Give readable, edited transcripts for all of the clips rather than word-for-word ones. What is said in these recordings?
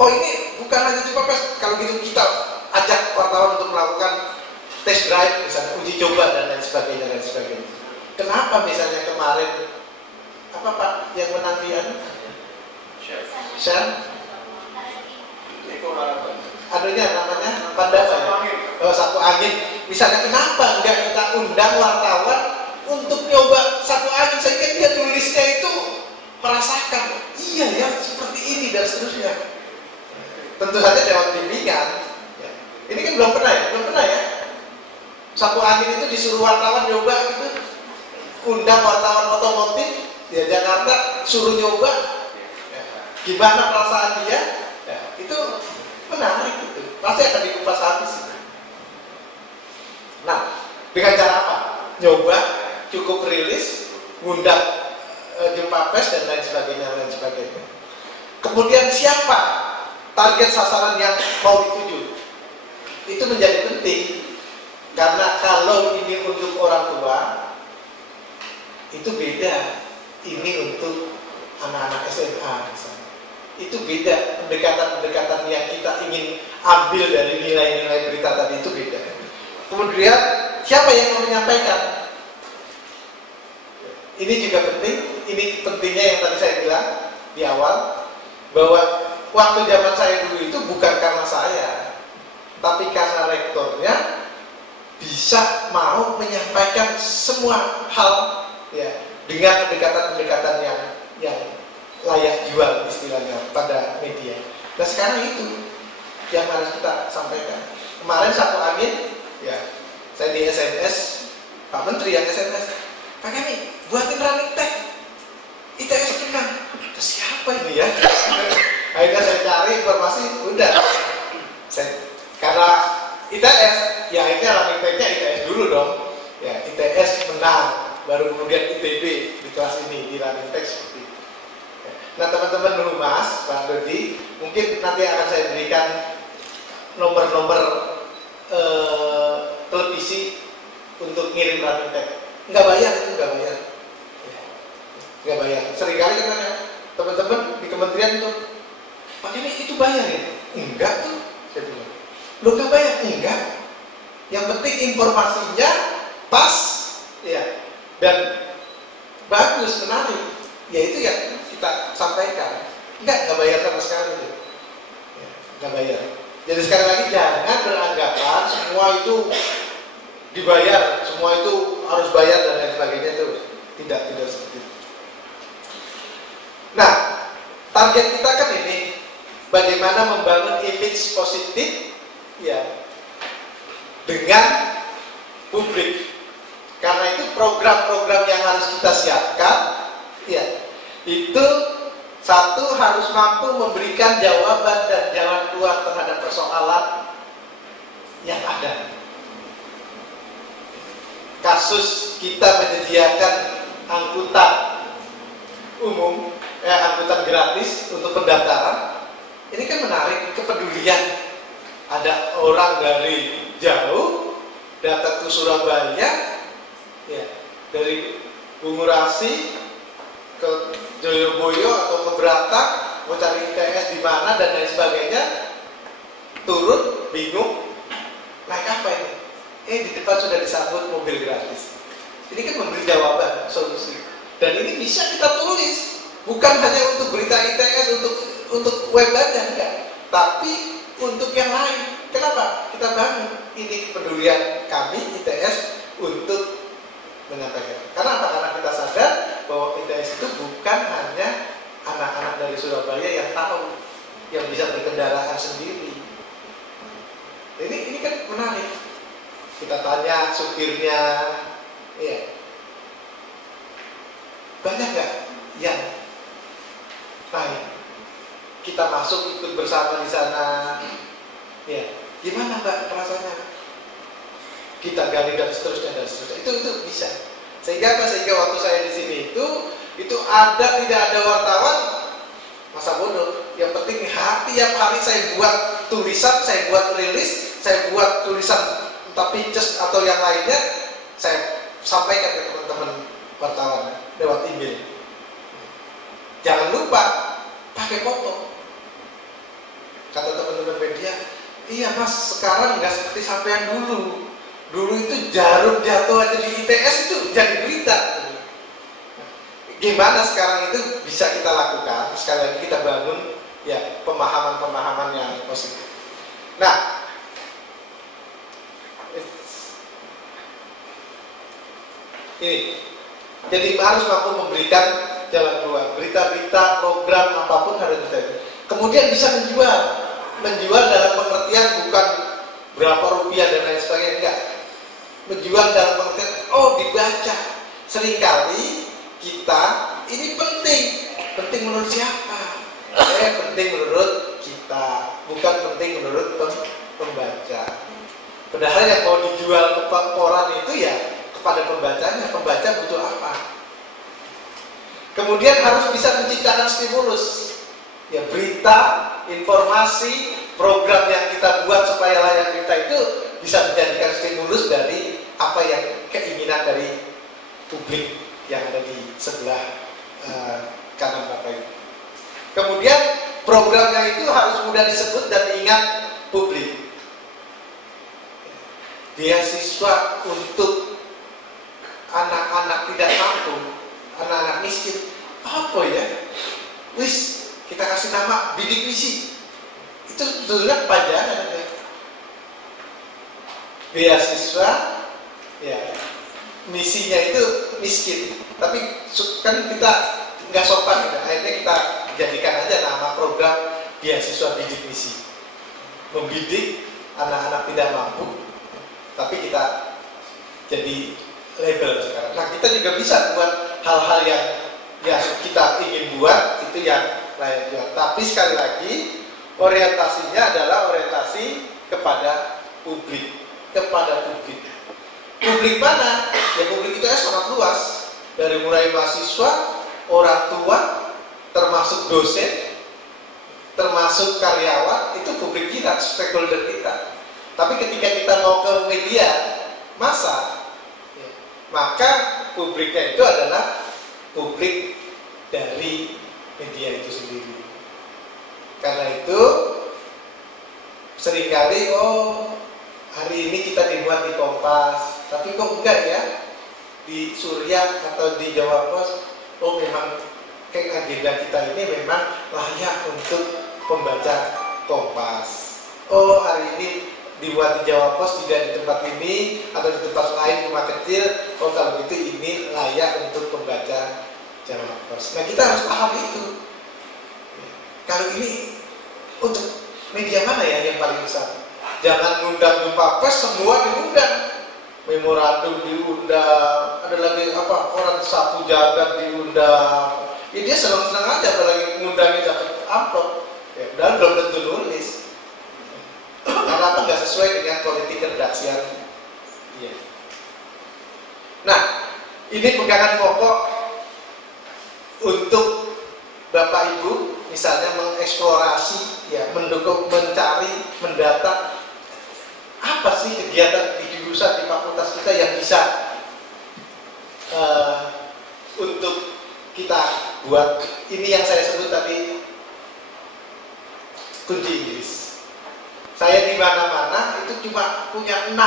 Oh ini bukan hanya jumpa pers, kalau gitu kita ajak wartawan untuk melakukan test drive, misalnya uji coba dan lain sebagainya dan sebagainya. Kenapa misalnya kemarin apa Pak yang menang di Shell? Adunya namanya Pandava ya? Oh, Sapu Angin. Misalnya kenapa enggak kita undang wartawan untuk nyoba sapu angin sehingga dia tulisnya itu merasakan, iya ya seperti ini dan seterusnya. Tentu saja lewat bimbingan. Ya. Ini kan belum pernah ya? Sapu angin itu disuruh wartawan nyoba gitu, undang wartawan otomotif ya Jakarta suruh nyoba, ya. Gimana perasaan dia? Ya, itu menarik gitu. Pasti akan dikupas habis. Nah, dengan cara apa? Nyoba, cukup rilis, ngundang jumpa pers dan lain sebagainya. Kemudian siapa target sasaran yang mau dituju? Itu menjadi penting karena kalau ini untuk orang tua itu beda, ini untuk anak-anak SMA misalnya. Itu beda, pendekatan yang kita ingin ambil dari nilai-nilai berita tadi itu beda. Kemudian siapa yang mau menyampaikan? Ini juga penting. Ini pentingnya yang tadi saya bilang di awal, bahwa waktu zaman saya dulu itu bukan karena saya, tapi karena rektornya bisa mau menyampaikan semua hal ya dengan pendekatan-pendekatan yang layak jual istilahnya pada media. Nah sekarang itu yang harus kita sampaikan. Kemarin Sapu Angin, ya saya di SMS Pak Menteri yang SMS, Pak Kami buatin running tag ITS menang. Siapa ini ya? Akhirnya saya cari informasi, udah. Karena ITS, ya akhirnya running tag-nya ITS dulu dong. Ya ITS menang, baru kemudian ITB di kelas ini di running tag seperti itu. Nah teman-teman humas, Pak Dodi, mungkin nanti akan saya berikan nomor-nomor televisi untuk ngirim running tag. Nggak bayar itu, nggak bayar. Nggak bayar. Seringkali kan teman-teman di kementerian itu, Pak ini itu bayar ya? Enggak tuh, saya bilang. Lo nggak bayar? Enggak. Yang penting informasinya pas, ya, dan bagus, menarik. Ya itu yang kita sampaikan. Nggak bayar sama sekali. Ya, nggak bayar. Jadi sekali lagi jangan beranggapan semua itu dibayar, semua itu harus bayar dan lain sebagainya, itu tidak seperti itu. Nah, target kita kan ini bagaimana membangun image positif ya dengan publik. Karena itu program-program yang harus kita siapkan ya itu satu harus mampu memberikan jawaban dan jalan keluar terhadap persoalan yang ada. Kasus kita menyediakan angkutan umum, angkutan gratis untuk pendaftaran, ini kan menarik kepedulian. Ada orang dari jauh datang ke Surabaya, ya, dari Bungurasi ke Joyoboyo atau ke Beratang, mau cari ITS di mana dan lain sebagainya, turun bingung, naik apa ini? Di depan sudah disambut mobil gratis. Ini kan memberi jawaban, solusi. Dan ini bisa kita tulis, bukan hanya untuk berita ITS, untuk web aja, enggak. Tapi untuk yang lain. Kenapa? Kita bangun ini kepedulian kami ITS untuk menyampaikan. Karena apa? Karena kita sadar bahwa ITS itu bukan hanya anak-anak dari Surabaya yang tahu, yang bisa berkendaraan sendiri. Ini kan menarik. Kita tanya supirnya, ya, banyak nggak yang naik? Kita masuk ikut bersama di sana, ya, gimana Mbak rasanya? Kita gali dan seterusnya. Itu bisa. Sehingga waktu saya di sini itu tidak ada wartawan, masa bodoh. Yang penting tiap hari saya buat tulisan, saya buat rilis, saya buat tulisan entah pinches atau yang lainnya, saya sampaikan ke teman-teman wartawan lewat email. Jangan lupa pakai foto. Kata teman-teman media, iya mas, sekarang nggak seperti sampean dulu. Dulu itu jarum jatuh aja di ITS itu jadi berita. Gimana sekarang itu bisa kita lakukan? Sekali lagi kita bangun ya pemahaman-pemahaman yang positif. Nah, ini jadi harus mampu memberikan jalan keluar. Berita-berita, program apapun harus bisa. Kemudian bisa menjual dalam pengertian bukan berapa rupiah dan lain sebagainya, enggak. Menjual dalam pengertian, oh dibaca. Seringkali kita ini penting menurut siapa? Penting menurut kita, bukan penting menurut pembaca. Padahal yang mau dijual ke koran itu ya kepada pembacanya, pembaca butuh apa? Kemudian harus bisa menciptakan stimulus. Ya berita, informasi, program yang kita buat supaya layak berita itu bisa menjadikan stimulus dari apa yang keinginan dari publik yang ada di sebelah kanan Bapak Ibu. Kemudian programnya itu harus mudah disebut dan diingat publik. Beasiswa untuk anak-anak tidak mampu, anak-anak miskin, apa ya? Kita kasih nama bidik misi. Itu sebetulnya pajangan ya. Beasiswa, ya misinya itu miskin. Tapi kan kita nggak sopan, ya. Akhirnya kita jadikan aja nama program beasiswa bidik misi. Membidik anak-anak tidak mampu, tapi kita jadi label sekarang. Nah kita juga bisa buat hal-hal yang kita ingin buat itu yang layak jual. Tapi sekali lagi orientasinya adalah orientasi kepada publik, Publik mana? Ya publik itu sangat luas, dari mulai mahasiswa, orang tua, termasuk dosen, termasuk karyawan, itu publik kita, stakeholder kita. Tapi ketika kita mau ke media massa, maka publiknya itu adalah publik dari media itu sendiri. Karena itu seringkali hari ini kita dibuat di Kompas, tapi kok enggak ya di Surya atau di Jawa Pos? Memang kayak agenda kita ini memang layak untuk pembaca Kompas. Hari ini dibuat di Jawa Pos, tidak di tempat ini atau di tempat lain rumah kecil. Kalau gitu ini layak untuk pembaca Jawa Pos. Nah kita harus paham itu. Kalau ini untuk media mana ya yang paling besar? Jangan ngundang jumpa pers, semua diundang. Memorandum diundang, ada lagi orang sapu jagat diundang. Ya dia senang-senang aja apalagi ngundangnya dapat amplop. Ya udah belum tentu nulis. Karena nggak sesuai dengan politik redaksian. Iya. Nah, ini pegangan pokok untuk Bapak Ibu, misalnya mengeksplorasi, ya, mendukung, mencari, mendata apa sih kegiatan di jurusan di fakultas kita yang bisa untuk kita buat. Ini yang saya sebut tadi kunci Inggris. Saya di mana-mana itu cuma punya 6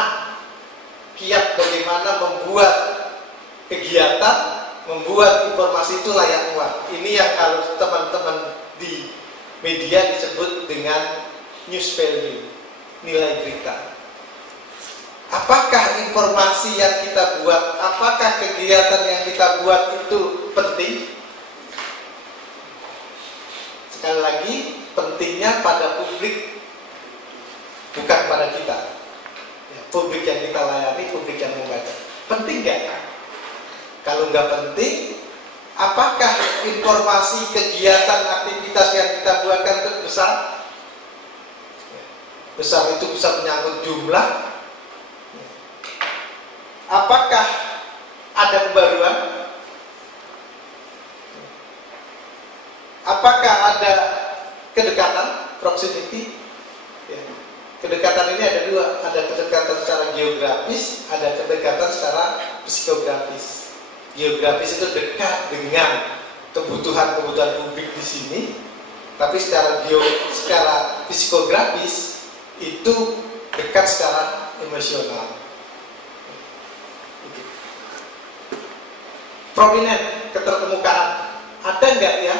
kiat bagaimana membuat kegiatan, membuat informasi itu layak muat. Ini yang harus teman-teman di media disebut dengan news value, nilai berita. Apakah informasi yang kita buat, apakah kegiatan yang kita buat itu penting? Sekali lagi, pentingnya pada publik, bukan pada kita. Ya, publik yang kita layani, publik yang membaca. Penting nggak? Kalau nggak penting, apakah informasi, kegiatan, aktivitas yang kita buatkan itu besar? Besar itu bisa menyangkut jumlah. Apakah ada pembaruan? Apakah ada kedekatan, proximity? Ya. Kedekatan ini ada 2, ada kedekatan secara geografis, ada kedekatan secara psikografis. Geografis itu dekat dengan kebutuhan publik di sini. Tapi secara psikografis itu dekat secara emosional. Prominent, keterkemukaan. Ada nggak ya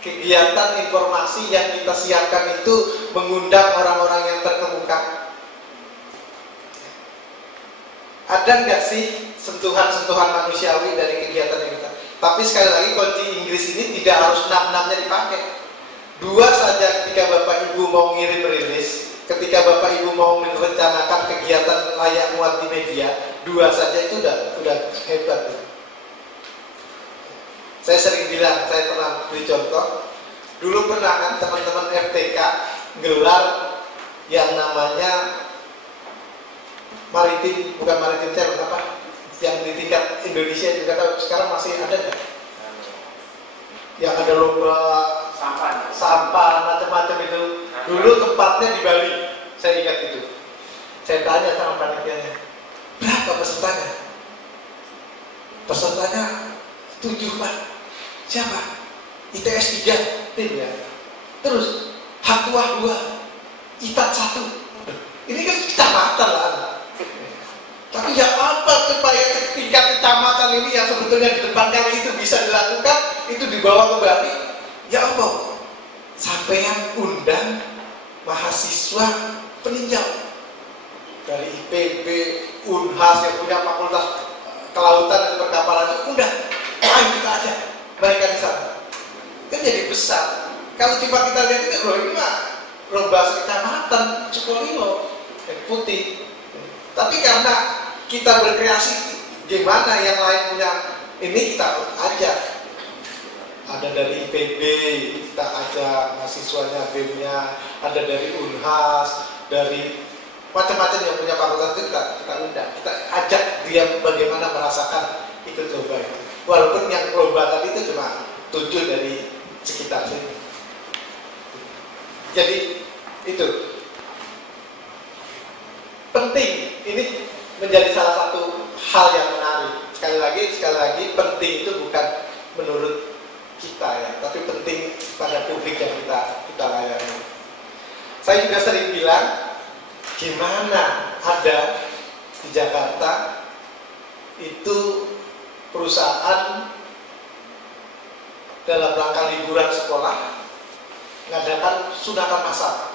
kegiatan informasi yang kita siapkan itu mengundang orang-orang yang terkemuka? Ada nggak sih sentuhan-sentuhan manusiawi dari kegiatan kita? Tapi sekali lagi kunci Inggris ini tidak harus enam-enamnya dipakai. Dua saja ketika Bapak Ibu mau ngirim rilis, ketika Bapak Ibu mau merencanakan kegiatan layak muat di media, dua saja itu udah hebat. Saya sering bilang, saya pernah beri contoh, dulu pernah kan teman-teman FTK gelar yang namanya maritim, bukan maritim term, apa? Yang di tingkat Indonesia juga tahu, sekarang masih ada nggak? Yang ada lomba sampah macam-macam itu. Dulu tempatnya di Bali, saya ingat itu. Saya tanya sama panitianya, berapa pesertanya? Pesertanya 7 Pak. Siapa? ITS 3 tim ya. Terus Hatuah 2, ITAT 1. Ini kan kecamatan lah. Tapi ya apa supaya tingkat kecamatan ini yang sebetulnya di depan kami itu bisa dilakukan, itu dibawa ke Bali. Ya Allah, sampean undang mahasiswa peninjau dari IPB, Unhas yang punya fakultas kelautan dan perkapalan itu undang. Ayo kita aja mereka di sana. Kan jadi besar. Kalau cuma kita lihat itu loh, ini mah lomba kecamatan Sukolilo putih. Tapi karena kita berkreasi, gimana yang lain punya ini kita ajak. Ada dari IPB, kita ajak mahasiswanya, BEM-nya, ada dari Unhas, dari macam-macam yang punya fakultas itu kita undang. Kita ajak dia bagaimana merasakan ikut lomba itu. Walaupun yang lomba tadi itu cuma 7 dari sekitar sini. Jadi itu penting, ini menjadi salah satu hal yang menarik. Sekali lagi penting itu bukan menurut kita ya, tapi penting pada publik yang kita layani. Saya juga sering bilang, gimana ada di Jakarta itu perusahaan dalam rangka liburan sekolah mengadakan sunatan massal.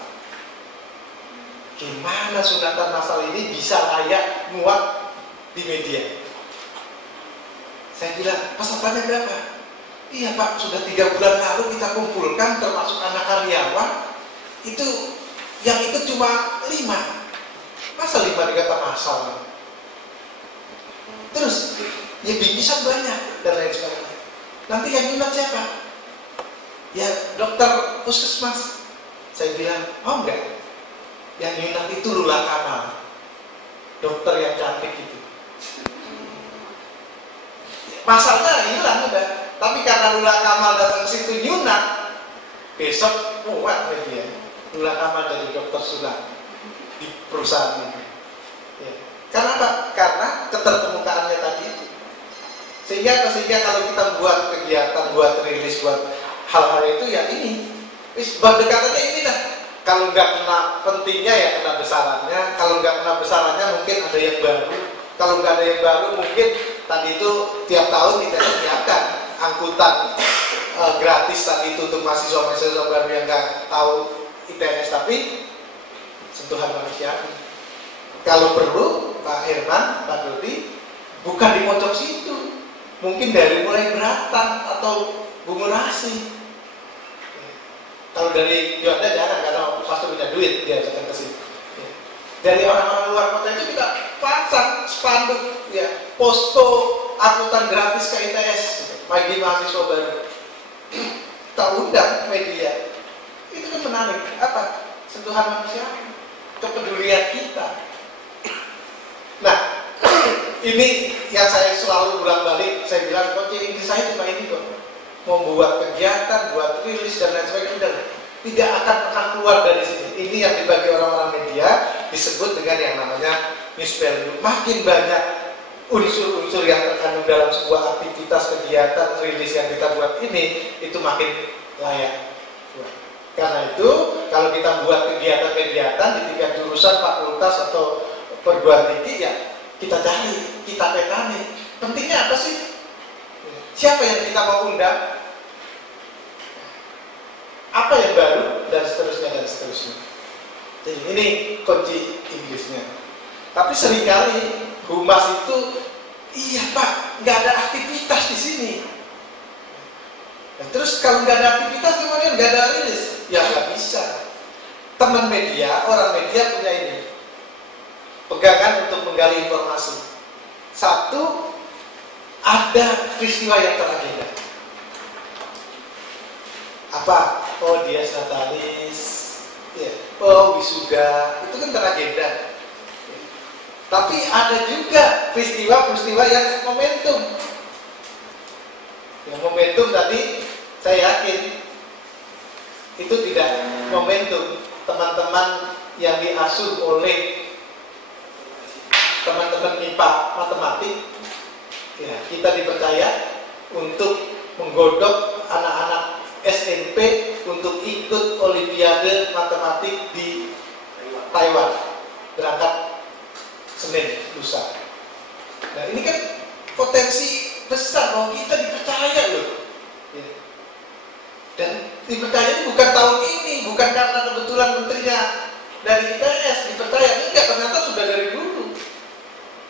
Gimana sunatan massal ini bisa layak muat di media? Saya bilang, pesertanya berapa? Iya Pak, sudah 3 bulan lalu kita kumpulkan termasuk anak karyawan. Itu yang ikut cuma 5. Masa 5 dikata massal? Terus ya bingkisan banyak dan lain sebagainya. Nanti yang nyunat siapa? Ya dokter puskesmas. Saya bilang, oh enggak, yang nyunat itu Lula Kamal, dokter yang cantik itu. Masalahnya hilang udah. Tapi karena Lula Kamal datang ke situ nyunat, besok muat media. Lula Kamal jadi dokter sunat di perusahaan ini. Ya. Karena apa? Karena keterkemukaannya tadi itu. Sehingga kalau kita buat kegiatan, buat rilis, buat hal-hal itu ya ini. Berdekatannya ini dah. Kalau nggak kena pentingnya ya kena besarannya. Kalau nggak kena besarannya mungkin ada yang baru. Kalau nggak ada yang baru mungkin tadi itu tiap tahun kita sediakan angkutan gratis tadi itu untuk mahasiswa-mahasiswa baru yang nggak tahu ITS tapi sentuhan manusia. Kalau perlu Pak Herman, Pak Dodi bukan di pojok situ, mungkin dari mulai Beratan atau Bungurasi. Kalau dari Yonda jangan, karena pasti punya duit dia datang ke sini. Dari orang-orang luar kota itu kita pasang spanduk, ya, posko angkutan gratis ke ITS bagi mahasiswa baru. Kita undang media. Itu kan menarik. Apa? Sentuhan manusia, kepedulian kita. Nah, ini yang saya selalu bolak-balik. Saya bilang, kunci Inggris saya cuma ini kok. Membuat kegiatan, buat rilis dan lain sebagainya, tidak akan pernah keluar dari sini. Ini yang dibagi orang-orang media disebut dengan yang namanya news value. Makin banyak unsur-unsur yang terkandung dalam sebuah aktivitas kegiatan rilis yang kita buat ini, itu makin layak. Karena itu, kalau kita buat kegiatan-kegiatan di tingkat jurusan, fakultas, atau perguruan tinggi, ya kita cari, kita petani. Pentingnya apa sih? Siapa yang kita mau undang? Apa yang baru? Dan seterusnya, dan seterusnya. Jadi ini kunci Inggrisnya. Tapi seringkali humas itu, iya Pak, nggak ada aktivitas di sini. Nah, terus kalau nggak ada aktivitas, kemudian nggak ada rilis, ya nggak bisa. Teman media, orang media punya ini, pegangan untuk menggali informasi. Satu, ada peristiwa yang teragenda. Apa? Oh, dia natalis, ya. Oh, wisuda, itu kan teragenda. Ya. Tapi ada juga peristiwa-peristiwa yang momentum. Yang momentum tadi saya yakin itu tidak momentum teman-teman yang diasuh oleh teman-teman MIPA matematik. Ya, kita dipercaya untuk menggodok anak-anak SMP untuk ikut Olimpiade Matematik di Taiwan, berangkat Senin lusa. Nah, ini kan potensi besar bahwa kita dipercaya loh. Ya. Dan dipercaya bukan tahun ini, bukan karena kebetulan menterinya dari ITS dipercaya, enggak, ternyata sudah dari dulu.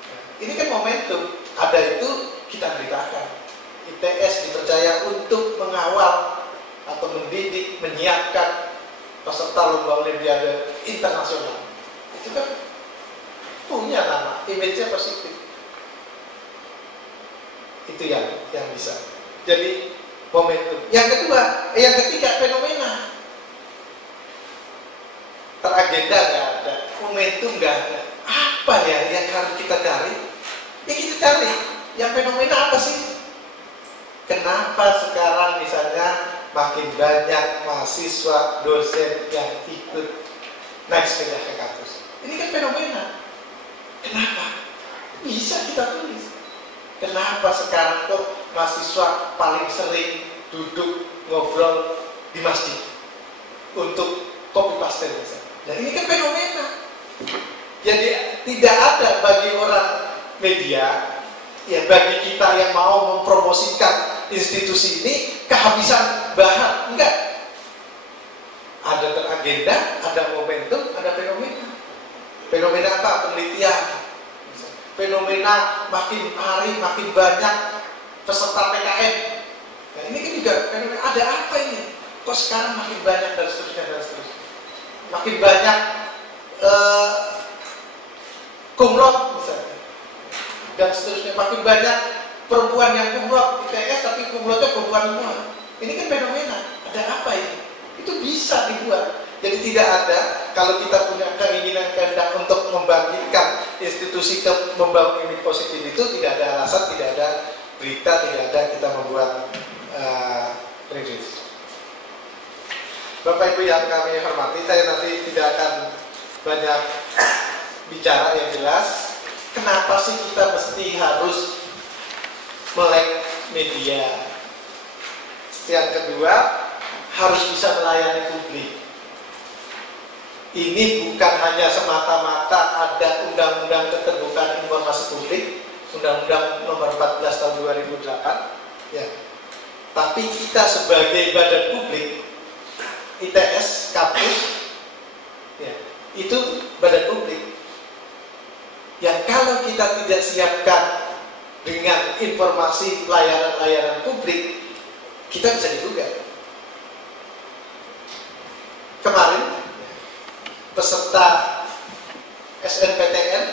Nah, ini kan momentum. Ada itu kita beritakan. ITS dipercaya untuk mengawal atau mendidik, menyiapkan peserta lomba Olimpiade internasional. Itu kan punya nama, image-nya positif. Itu yang bisa. Jadi momentum. Yang ketiga fenomena. Teragenda nggak ada, momentum nggak ada. Apa ya yang harus kita cari? Ya kita cari. Yang fenomena apa sih? Kenapa sekarang misalnya makin banyak mahasiswa, dosen yang ikut naik sepeda ke kampus? Ini kan fenomena. Kenapa? Bisa kita tulis. Kenapa sekarang kok mahasiswa paling sering duduk ngobrol di masjid untuk copy paste misalnya? Nah, ini kan fenomena. Jadi tidak ada bagi orang media, ya bagi kita yang mau mempromosikan institusi ini kehabisan bahan. Enggak. Ada teragenda, ada momentum, ada fenomena. Fenomena apa? Penelitian. Fenomena makin hari makin banyak peserta PKM. Nah, ini kan juga fenomena. Ada apa ini? Kok sekarang makin banyak dan seterusnya dan seterusnya. Makin banyak kumlot misalnya dan seterusnya. Makin banyak perempuan yang kumlot ITS tapi kumlotnya perempuan semua. Ini kan fenomena. Ada apa ini? Itu bisa dibuat. Jadi tidak ada, kalau kita punya keinginan kehendak untuk membangkitkan institusi membangun image positif itu, tidak ada alasan, tidak ada berita, tidak ada kita membuat rilis. Bapak Ibu yang kami hormati, saya nanti tidak akan banyak bicara, yang jelas kenapa sih kita mesti harus melek media. Yang kedua, harus bisa melayani publik. Ini bukan hanya semata-mata ada Undang-Undang Keterbukaan Informasi Publik, Undang-Undang Nomor 14 Tahun 2008, ya. Tapi kita sebagai badan publik, ITS, kampus, ya, itu badan publik. Yang kalau kita tidak siapkan dengan informasi layanan-layanan publik, kita bisa digugat. Kemarin peserta SNPTN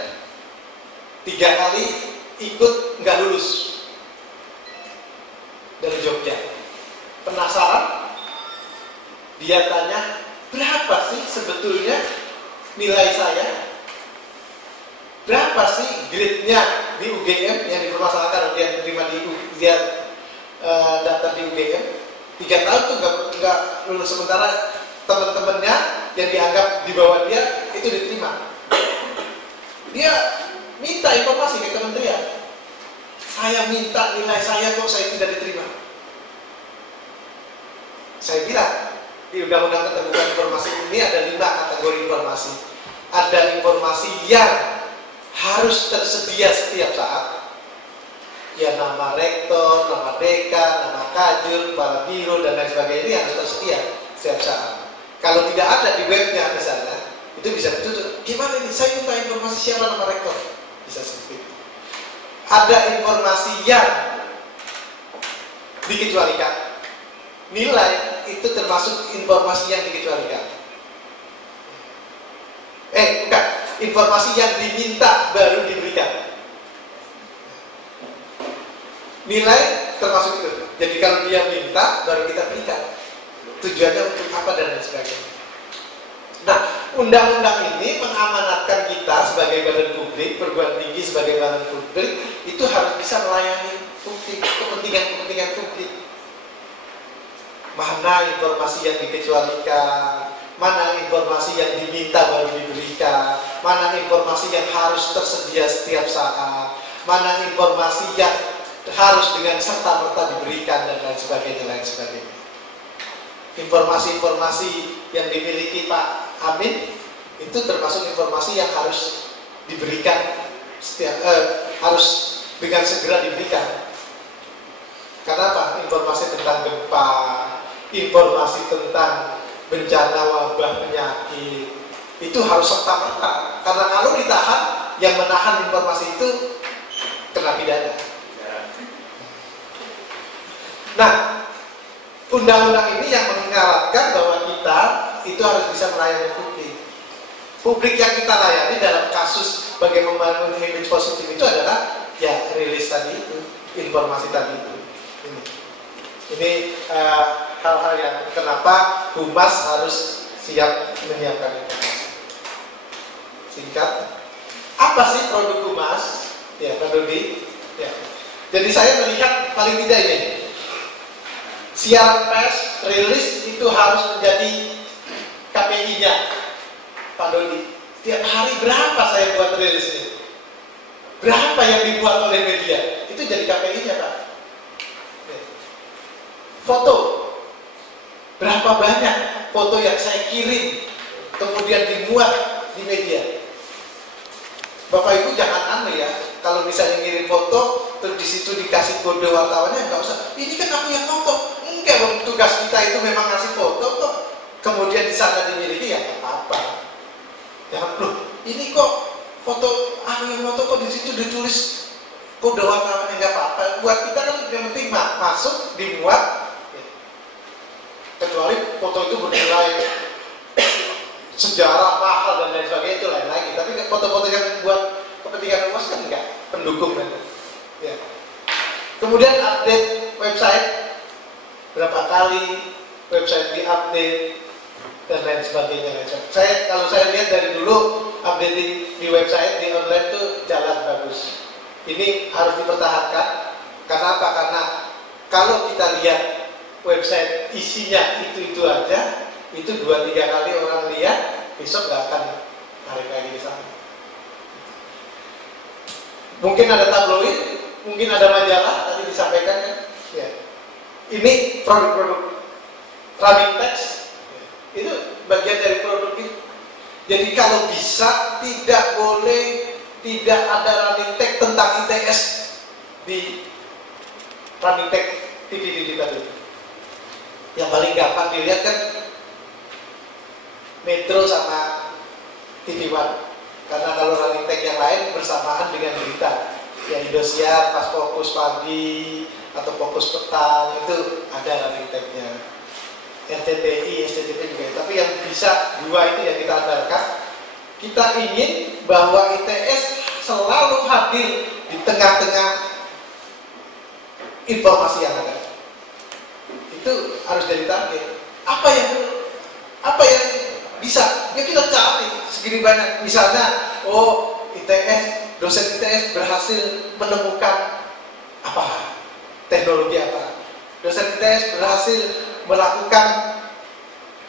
3 kali ikut nggak lulus dari Jogja. Penasaran? Dia tanya, berapa sih sebetulnya nilai saya? Berapa sih grade-nya di UGM yang dipermasalahkan? Dia menerima dia daftar di UGM 3 tahun tuh nggak lulus, sementara teman-temannya yang dianggap di bawah dia itu diterima. Dia minta informasi ke kementerian. Saya minta nilai saya kok saya tidak diterima. Saya bilang, di Undang-Undang Keterbukaan Informasi ini ada 5 kategori informasi. Ada informasi yang harus tersedia setiap saat, ya nama rektor, nama dekan, nama kajur, kepala biro dan lain sebagainya ini harus tersedia setiap saat. Kalau tidak ada di webnya misalnya, itu bisa ditutup. Gimana ini? Saya minta informasi siapa nama rektor, bisa seperti itu. Ada informasi yang dikecualikan. Nilai itu termasuk informasi yang dikecualikan. Bukan, informasi yang diminta baru diberikan. Nilai termasuk itu. Jadi kalau dia minta baru kita berikan. Tujuannya untuk apa dan lain sebagainya. Nah, undang-undang ini mengamanatkan kita sebagai badan publik, perguruan tinggi sebagai badan publik, itu harus bisa melayani publik, kepentingan publik. Mana informasi yang dikecualikan, mana informasi yang diminta baru diberikan, mana informasi yang harus tersedia setiap saat, mana informasi yang harus dengan serta-merta diberikan dan lain sebagainya. Informasi-informasi yang dimiliki Pak Amin itu termasuk informasi yang harus diberikan harus dengan segera diberikan. Karena apa? Informasi tentang gempa, informasi tentang bencana wabah penyakit itu harus serta-merta. Karena kalau ditahan, yang menahan informasi itu kena pidana. Nah, undang-undang ini yang mengaratkan bahwa kita itu harus bisa melayani publik. Publik yang kita layani dalam kasus bagaimana membangun image positif itu adalah ya rilis tadi itu, informasi tadi itu. Ini hal-hal yang kenapa Humas harus siap menyiapkan informasi. Singkat, apa sih produk Humas? Ya, Pak Dodi. Ya. Jadi saya melihat paling tidak ini, siaran pers, rilis itu harus menjadi KPI-nya, Pak Dodi. Tiap hari berapa saya buat rilis ini? Berapa yang dibuat oleh media? Itu jadi KPI-nya, Pak. Foto, berapa banyak foto yang saya kirim kemudian dimuat di media. Bapak Ibu jangan aneh ya, kalau misalnya ngirim foto terus di situ dikasih kode wartawannya, nggak usah. Ini kan aku yang foto. Enggak, tugas kita itu memang ngasih foto kok. Kemudian di sana dimiliki ya nggak apa-apa. Jangan loh, ini kok foto aku yang foto kok di situ ditulis kode wartawannya, nggak apa-apa. Buat kita kan yang penting masuk dimuat. Kecuali foto itu bernilai sejarah mahal dan lain sebagainya, itu lain lagi. Tapi foto-foto yang buat kepentingan umum kan enggak, pendukung kan. Ya. Kemudian update website, berapa kali website diupdate dan lain sebagainya. Kalau saya lihat dari dulu updating di website di online itu jalan bagus. Ini harus dipertahankan. Karena apa? Karena kalau kita lihat website isinya itu aja, itu 2-3 kali orang lihat, besok nggak akan tarik lagi di sana. Mungkin ada tabloid, mungkin ada majalah, tadi disampaikan kan? Ya. Ini produk-produk running text, itu bagian dari produk itu. Jadi kalau bisa tidak ada running text tentang ITS di running text titik-titik tadi. Yang paling gampang dilihat kan Metro sama TV One. Karena kalau running tag yang lain bersamaan dengan berita, ya Indosiar pas Fokus pagi atau Fokus petang itu ada running tagnya. RCTI, SCTV juga. Tapi yang bisa dua itu yang kita andalkan. Kita ingin bahwa ITS selalu hadir di tengah-tengah informasi yang ada. Itu harus jadi target. Apa yang bisa? Ya kita cari segini banyak. Misalnya, ITS, dosen ITS berhasil menemukan apa? Teknologi apa? Dosen ITS berhasil melakukan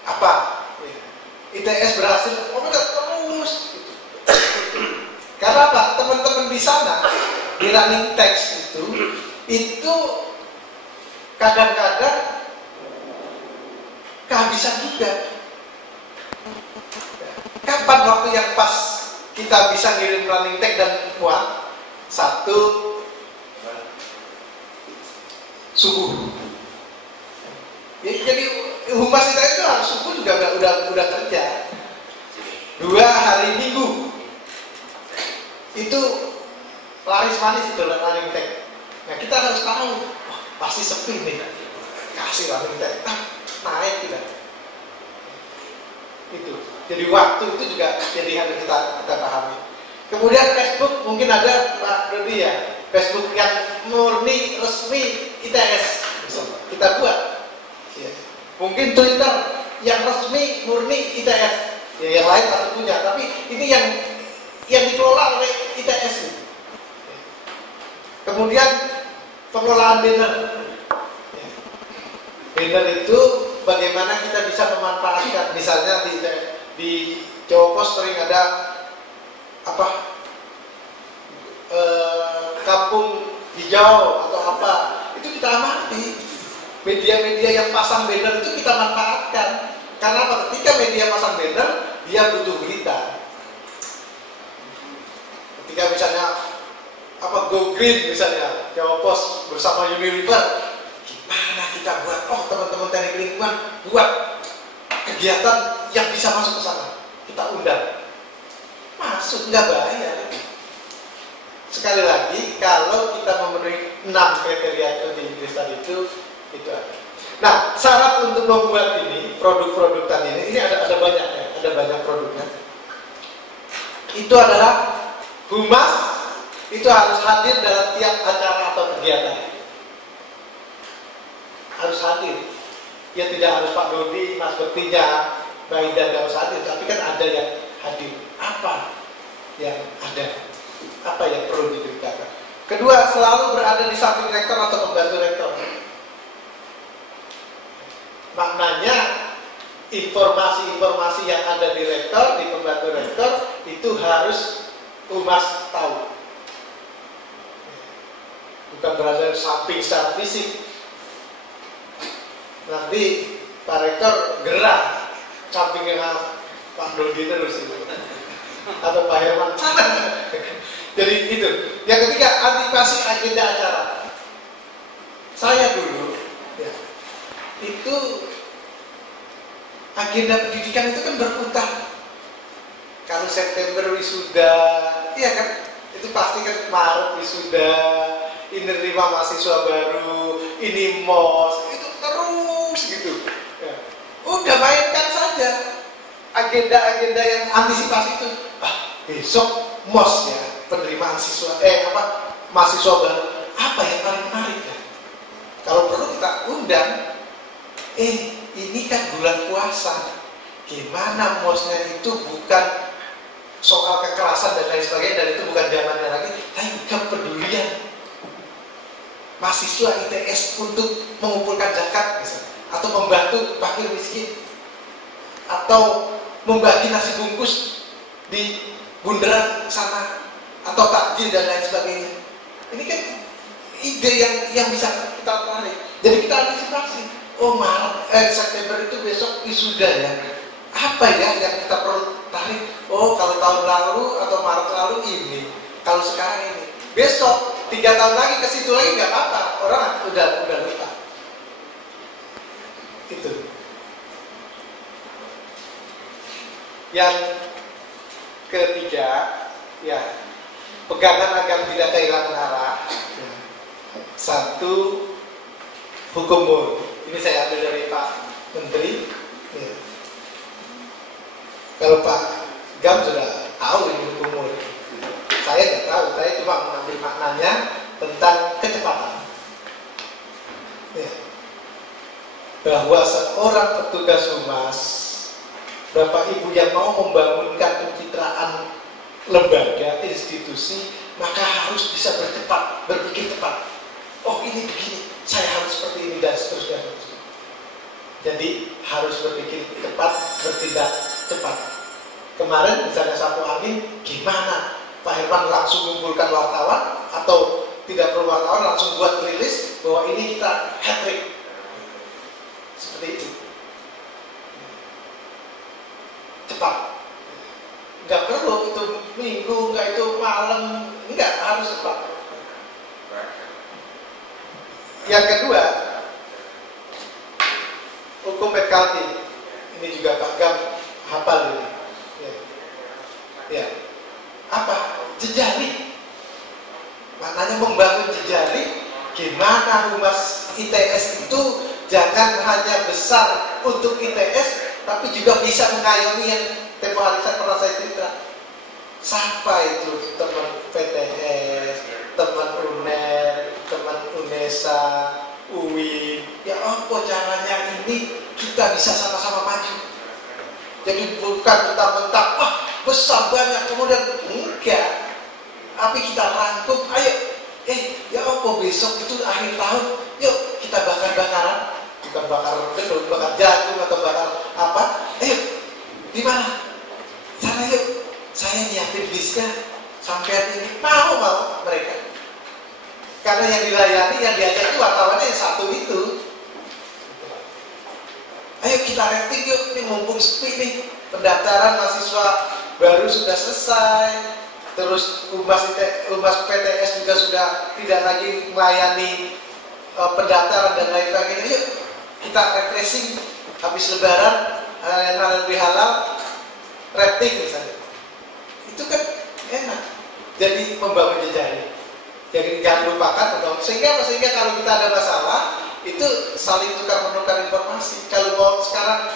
apa? ITS berhasil terus. Karena apa? Teman-teman di sana di running text itu kadang-kadang kehabisan juga. Kapan waktu yang pas kita bisa ngirim running tag dan muat? Satu, subuh. Jadi humas kita itu harus subuh juga udah kerja. 2, hari Minggu itu laris manis itu running tag. Nah kita harus tahu, wah, pasti sepi nih, kasih running tag, naik kita. Itu. Jadi waktu itu juga jadi harus kita pahami. Kemudian Facebook mungkin ada Pak Dodi ya, Facebook yang murni resmi ITS kita buat. Ya. Mungkin Twitter yang resmi murni ITS, ya, yang lain harus punya. Tapi ini yang dikelola oleh ITS. Kemudian pengelolaan banner. Ya. Banner itu bagaimana kita bisa memanfaatkan, misalnya di Jawa Pos sering ada kampung hijau atau apa, itu kita amati. Media-media yang pasang banner itu kita manfaatkan. Karena apa? Ketika media pasang banner, dia butuh berita. Ketika misalnya Go Green misalnya, Jawa Pos bersama Unilever, gimana kita buat? Oh, teman-teman teknik lingkungan buat kegiatan yang bisa masuk ke sana. Kita undang. Masuk, nggak bayar. Sekali lagi, kalau kita memenuhi 6 kriteria itu di Inggris tadi itu ada. Nah, syarat untuk membuat ini, produk-produk tadi ini ada banyak ya, ada banyak produknya. Itu adalah humas, itu harus hadir dalam tiap acara atau kegiatan. Harus hadir. Ya tidak harus Pak Dodi, Mas Bektinya, Mbak Ida nggak harus hadir, tapi kan ada yang hadir. Apa yang ada? Apa yang perlu diberitakan? Kedua, selalu berada di samping rektor atau pembantu rektor. Maknanya informasi-informasi yang ada di rektor, di pembantu rektor itu harus humas tahu. Bukan berada di samping secara fisik. Nanti Pak Rektor gerak samping dengan Pak Dodi terus itu. Atau Pak Herman. Jadi itu. Yang ketiga, antisipasi agenda acara. Saya dulu ya, itu agenda pendidikan itu kan berputar. Kalau September wisuda, iya kan? Itu pasti kan Maret wisuda, ini nerima mahasiswa baru, ini MOS, itu terus gitu. Ya. Udah mainkan saja agenda-agenda yang antisipasi itu. Besok MOS ya, penerimaan siswa mahasiswa baru. Apa yang paling menarik ya? Kalau perlu kita undang. Ini kan bulan puasa. Gimana MOS-nya itu bukan soal kekerasan dan lain sebagainya, dan itu bukan zamannya lagi, tapi kepedulian mahasiswa ITS untuk mengumpulkan zakat misalnya, atau membantu fakir miskin, atau membagi nasi bungkus di bundaran sana, atau takjil dan lain sebagainya. Ini kan ide yang bisa kita tarik. Jadi kita antisipasi. Oh, September itu besok wisuda ya. Apa ya yang kita perlu tarik? Oh, kalau tahun lalu atau Maret lalu ini, kalau sekarang ini, besok 3 tahun lagi ke situ lagi nggak apa-apa, orang udah lupa. Itu. Yang ketiga, ya, pegangan agar tidak kehilangan arah. 1, hukum mur. Ini saya ambil dari Pak Menteri. Ya. Kalau Pak Gam sudah tahu ini hukum mur. Saya nggak tahu, saya cuma mengambil maknanya tentang kecepatan. Ya. Bahwa seorang petugas humas, Bapak Ibu yang mau membangunkan pencitraan lembaga, institusi, maka harus bisa berpikir cepat. Oh, ini begini, saya harus seperti ini dan seterusnya. Jadi harus berpikir cepat, bertindak cepat. Kemarin misalnya Sapu Amin, gimana? Pak Herman langsung mengumpulkan wartawan atau tidak perlu wartawan, langsung buat rilis bahwa ini kita hat-trick. Seperti itu. minggu, enggak itu malam, enggak, harus cepat. Yang kedua, hukum McCarthy. Ini juga Pak Gam hafal ini. Ya. Apa? Jejali. Maknanya membangun jejali. Gimana humas ITS itu jangan hanya besar untuk ITS, tapi juga bisa mengayomi yang tempoh hari saya pernah saya cerita. Siapa itu teman PTS, teman UNER, teman UNESA, UI. Ya apa caranya ini kita bisa sama-sama maju. Jadi bukan kita mentak, wah besar banyak kemudian enggak. Tapi kita rangkum, ayo, ya apa besok itu akhir tahun, yuk kita bakar-bakaran, bukan bakar gedung, bakar jagung atau bakar apa? Ayo, di mana? Sana yuk. Saya nyiapin bisnya sampai ini mau mereka. Karena yang dilayani, yang diajak itu wartawannya yang satu itu. Ayo kita rating yuk, ini mumpung sepi nih. Pendaftaran mahasiswa baru sudah selesai. Terus humas PTS juga sudah tidak lagi melayani pendaftaran dan lain sebagainya. Yuk kita refreshing habis lebaran, yang lebih halal, rating misalnya. Itu kan enak. Jadi membangun jejak. Jadi jangan lupakan atau sehingga kalau kita ada masalah itu saling tukar-menukar informasi. Kalau mau sekarang,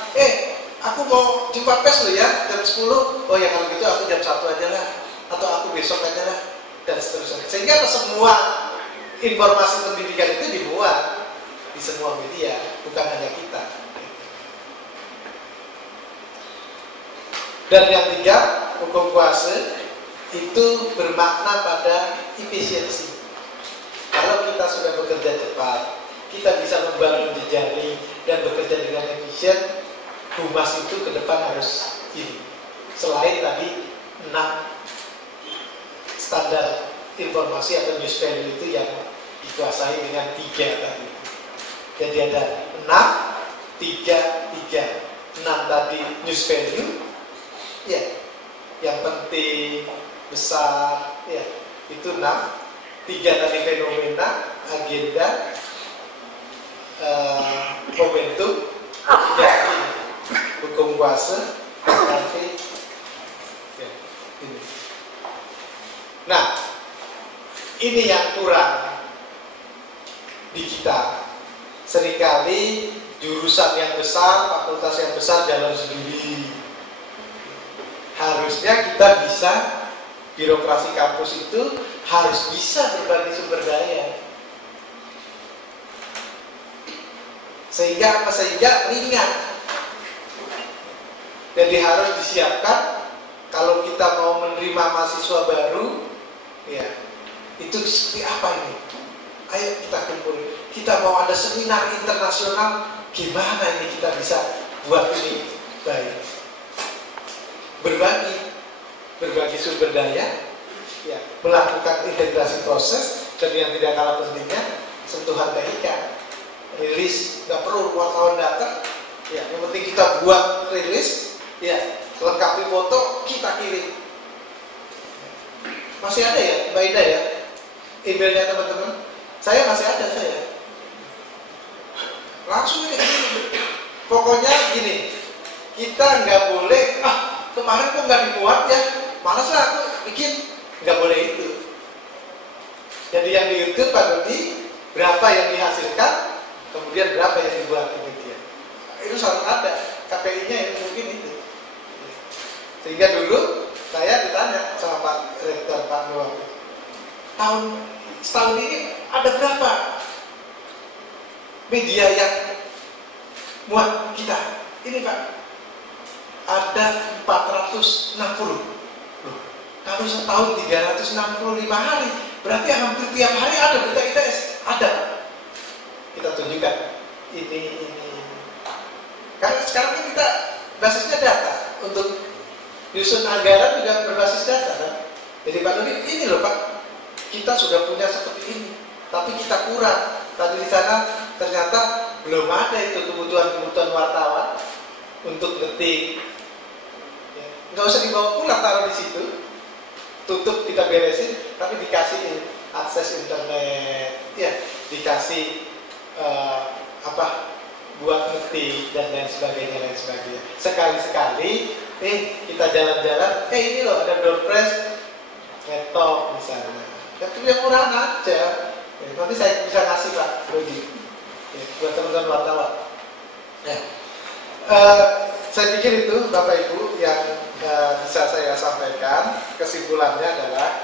aku mau jumpa pes lo ya jam 10. Oh ya kalau gitu aku jam 1 aja lah, atau aku besok aja lah, dan seterusnya. Sehingga semua informasi pendidikan itu dimuat di semua media, bukan hanya kita. Dan yang ketiga, hukum kuasa itu bermakna pada efisiensi. Kalau kita sudah bekerja cepat, kita bisa membangun jejali dan bekerja dengan efisien, humas itu ke depan harus ini. Selain tadi 6 standar informasi atau news value itu yang dikuasai dengan 3 tadi. Jadi ada 6, 3, 3. 6 tadi news value, ya, yang penting, besar, ya, itu 6. 3 tadi fenomena, agenda, momentum, jadi hukum kuasa, nanti, ya, ini. Nah, ini yang kurang di kita. Seringkali jurusan yang besar, fakultas yang besar jalan sendiri. Harusnya kita bisa, birokrasi kampus itu harus bisa berbagi sumber daya. Sehingga ringan. Jadi harus disiapkan kalau kita mau menerima mahasiswa baru, ya, itu seperti apa ini? Ayo kita kumpul. Kita mau ada seminar internasional, gimana ini kita bisa buat ini baik? Berbagi sumber daya, ya, melakukan integrasi proses, dan yang tidak kalah pentingnya sentuhan teknika. Rilis, nggak perlu wartawan datang, ya, yang penting kita buat rilis, ya, lengkapi foto, kita kirim. Masih ada ya, Mbak Ida ya, emailnya teman-teman? Saya masih ada, saya. Langsung aja gini. Pokoknya gini, kita nggak boleh, kemarin kok nggak dimuat ya, malas lah aku bikin, nggak boleh itu. Jadi yang di YouTube Pak Dodi, berapa yang dihasilkan, kemudian berapa yang dibuat di media. Itu harus ada, KPI-nya yang mungkin itu. Sehingga dulu saya ditanya sama Pak Rektor Pak Noah, setahun ini ada berapa media yang muat kita? Ini Pak, ada 460. Loh, kalau setahun 365 hari, berarti hampir tiap hari ada berita ITS. Ada. Kita tunjukkan. Ini. Karena sekarang kan kita basisnya data. Untuk nyusun anggaran juga berbasis data kan. Jadi Pak Dodi, ini loh Pak, kita sudah punya seperti ini, tapi kita kurang. Tadi di sana ternyata belum ada itu kebutuhan wartawan untuk ngetik. Ya. Nggak usah dibawa pulang, taruh di situ. tutup, kita beresin, tapi dikasih akses internet, ya, dikasih buat ngetik dan lain sebagainya. Sekali-sekali, kita jalan-jalan, ini loh ada door prize, laptop misalnya. Tapi yang murah aja. Nanti saya bisa kasih Pak Dodi, buat teman-teman wartawan. Saya pikir itu Bapak Ibu yang bisa saya sampaikan. Kesimpulannya adalah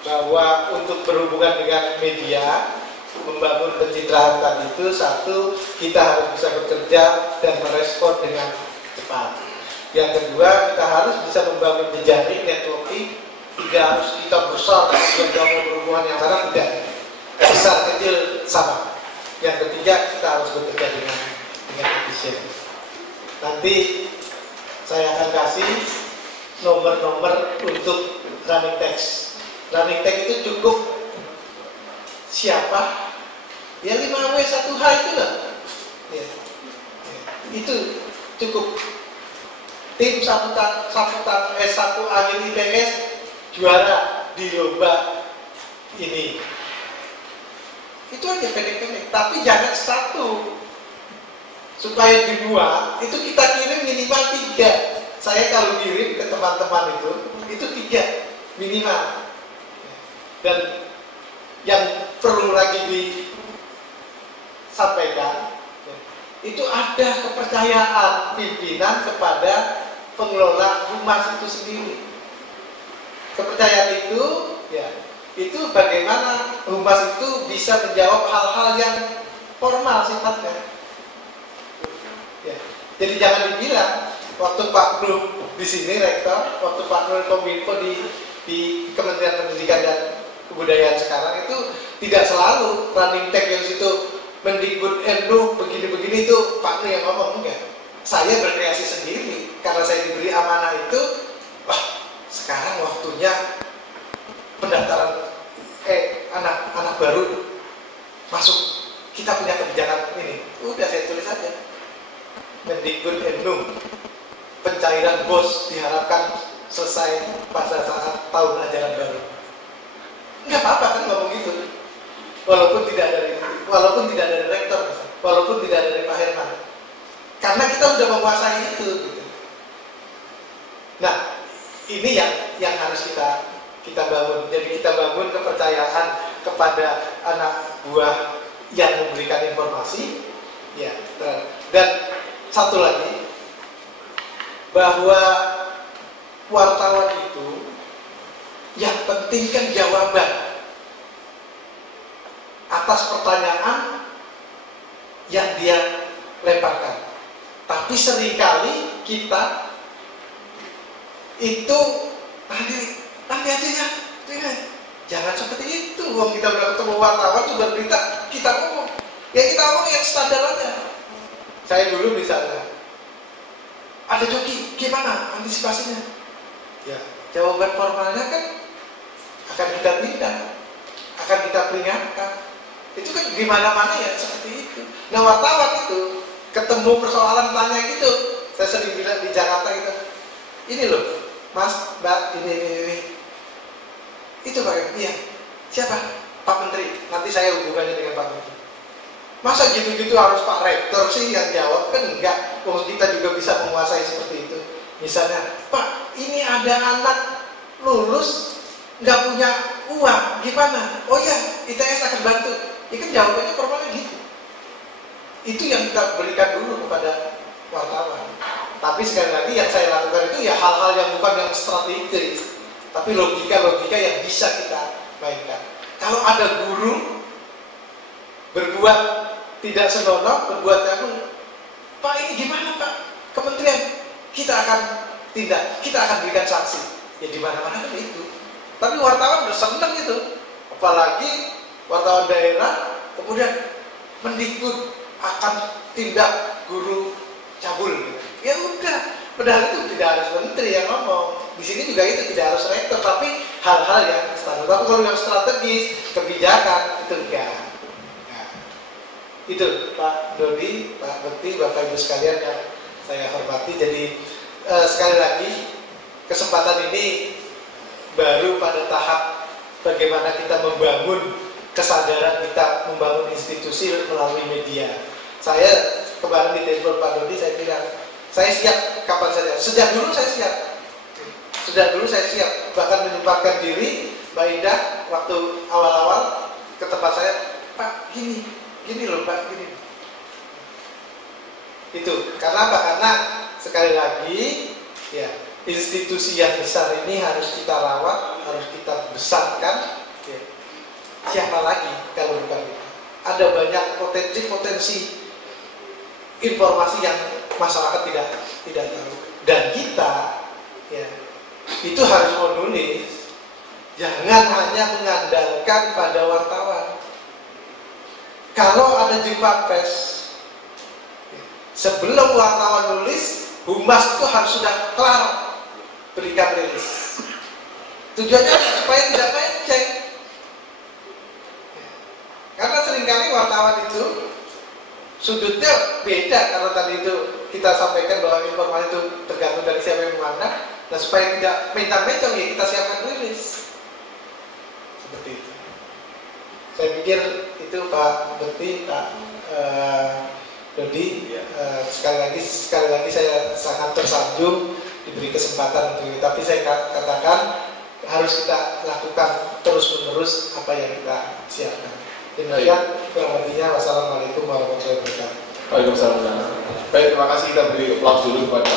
bahwa untuk berhubungan dengan media, membangun pencitraan tadi itu, satu, kita harus bisa bekerja dan merespon dengan cepat. Yang kedua, kita harus bisa membangun jejaring, networking. Tidak harus kita besar dan membangun berhubungan yang sana, tidak. Besar kecil sama. Yang ketiga, kita harus bekerja dengan efisien. Nanti saya akan kasih nomor-nomor untuk running text. Running text itu cukup siapa? Ya 5W1H itu lah. Ya. Itu cukup. Tim sambutan S1 Angin IPS juara di lomba ini. Itu aja pendek-pendek. Tapi jangan satu. Supaya dibuat, itu kita kirim minimal 3. Saya kalau kirim ke teman-teman itu 3 minimal. Dan yang perlu lagi disampaikan, itu ada kepercayaan pimpinan kepada pengelola humas itu sendiri. Kepercayaan itu, ya, itu bagaimana humas itu bisa menjawab hal-hal yang formal sifatnya. Ya. Jadi jangan dibilang waktu Pak Nur di sini rektor, waktu Pak Nur Kominfo di Kementerian Pendidikan dan Kebudayaan sekarang itu tidak selalu running text yang situ Mendikbud MNU begini-begini itu Pak Nur yang ngomong, enggak. Saya berkreasi sendiri karena saya diberi amanah itu. Wah, sekarang waktunya pendaftaran anak baru masuk. Kita punya kebijakan ini. Udah saya tulis aja. Mendikbud MNU, pencairan BOS diharapkan selesai pada saat tahun ajaran baru. Nggak apa-apa kan ngomong gitu, walaupun tidak dari rektor, walaupun tidak dari Pak Herman, karena kita sudah menguasai itu. Gitu. Nah, ini yang harus kita bangun. Jadi kita bangun kepercayaan kepada anak buah yang memberikan informasi, ya. Dan satu lagi, bahwa wartawan itu yang penting kan jawaban atas pertanyaan yang dia lemparkan. Tapi seringkali kita itu nanti aja ya, jangan seperti itu. Wong kita udah ketemu wartawan itu berberita, kita ngomong, ya kita ngomong yang standar aja. Saya dulu misalnya ada joki, gimana antisipasinya? Ya, jawaban formalnya kan akan kita tindak, akan kita peringatkan. Itu kan di mana-mana ya seperti itu. Nah, wartawan itu ketemu persoalan tanya gitu. Saya sering bilang di Jakarta gitu. Ini loh, Mas, Mbak, ini. Itu Pak, iya. Siapa? Pak Menteri. Nanti saya hubungannya dengan Pak Menteri. Masa gitu-gitu harus Pak Rektor sih yang jawab? Kan enggak. Kita juga bisa menguasai seperti itu. Misalnya, Pak, ini ada anak lulus nggak punya uang, gimana? Oh ya, ITS akan bantu. Ya kan jawabannya formalnya gitu. Itu yang kita berikan dulu kepada wartawan. Tapi sekali lagi yang saya lakukan itu ya hal-hal yang bukan yang strategis, tapi logika-logika yang bisa kita mainkan. Kalau ada guru berbuat tidak senonoh, berbuat aku, Pak ini gimana Pak? Kementerian, kita akan tindak, kita akan berikan sanksi. Ya di mana-mana kan itu. Tapi wartawan udah seneng itu, apalagi wartawan daerah, kemudian Mendikbud akan tindak guru cabul. Ya udah, padahal itu tidak harus menteri yang ngomong. Di sini juga itu tidak harus rektor, tapi hal-hal yang standar. Tapi kalau yang strategis, kebijakan itu enggak. Nah, itu Pak Dodi, Pak Bekti, Bapak Ibu sekalian yang saya hormati. Jadi sekali lagi kesempatan ini baru pada tahap bagaimana kita membangun kesadaran kita, membangun institusi melalui media. Saya kemarin di telepon Pak Dodi, saya bilang, saya siap kapan saja. Sejak dulu saya siap. Bahkan menyempatkan diri, Mbak Indah, waktu awal-awal ke tempat saya, Pak, gini loh Pak, gini. Itu, karena apa? Karena sekali lagi, ya, institusi yang besar ini harus kita rawat, harus kita besarkan. Ya. Siapa lagi kalau bukan kita? Ada banyak potensi informasi yang masyarakat tidak tahu, dan kita, ya, itu harus menulis. Jangan hanya mengandalkan pada wartawan. Kalau ada jumpa pers, sebelum wartawan nulis, humas itu harus sudah kelar berikan rilis. Tujuannya supaya tidak melenceng. Karena seringkali wartawan itu sudutnya beda. Karena tadi itu kita sampaikan bahwa informasi itu tergantung dari siapa yang memandang. Nah, supaya tidak mencang-mencang, ya kita siapkan rilis. Seperti itu. Saya pikir itu Pak Bekti, Pak Dodi, sekali lagi saya sangat tersanjung diberi kesempatan untuk itu. Tapi saya katakan harus kita lakukan terus-menerus apa yang kita siapkan. Demikian kurang lebihnya. Wassalamualaikum warahmatullahi wabarakatuh. Waalaikumsalam. Baik, terima kasih. Kita beri aplaus dulu kepada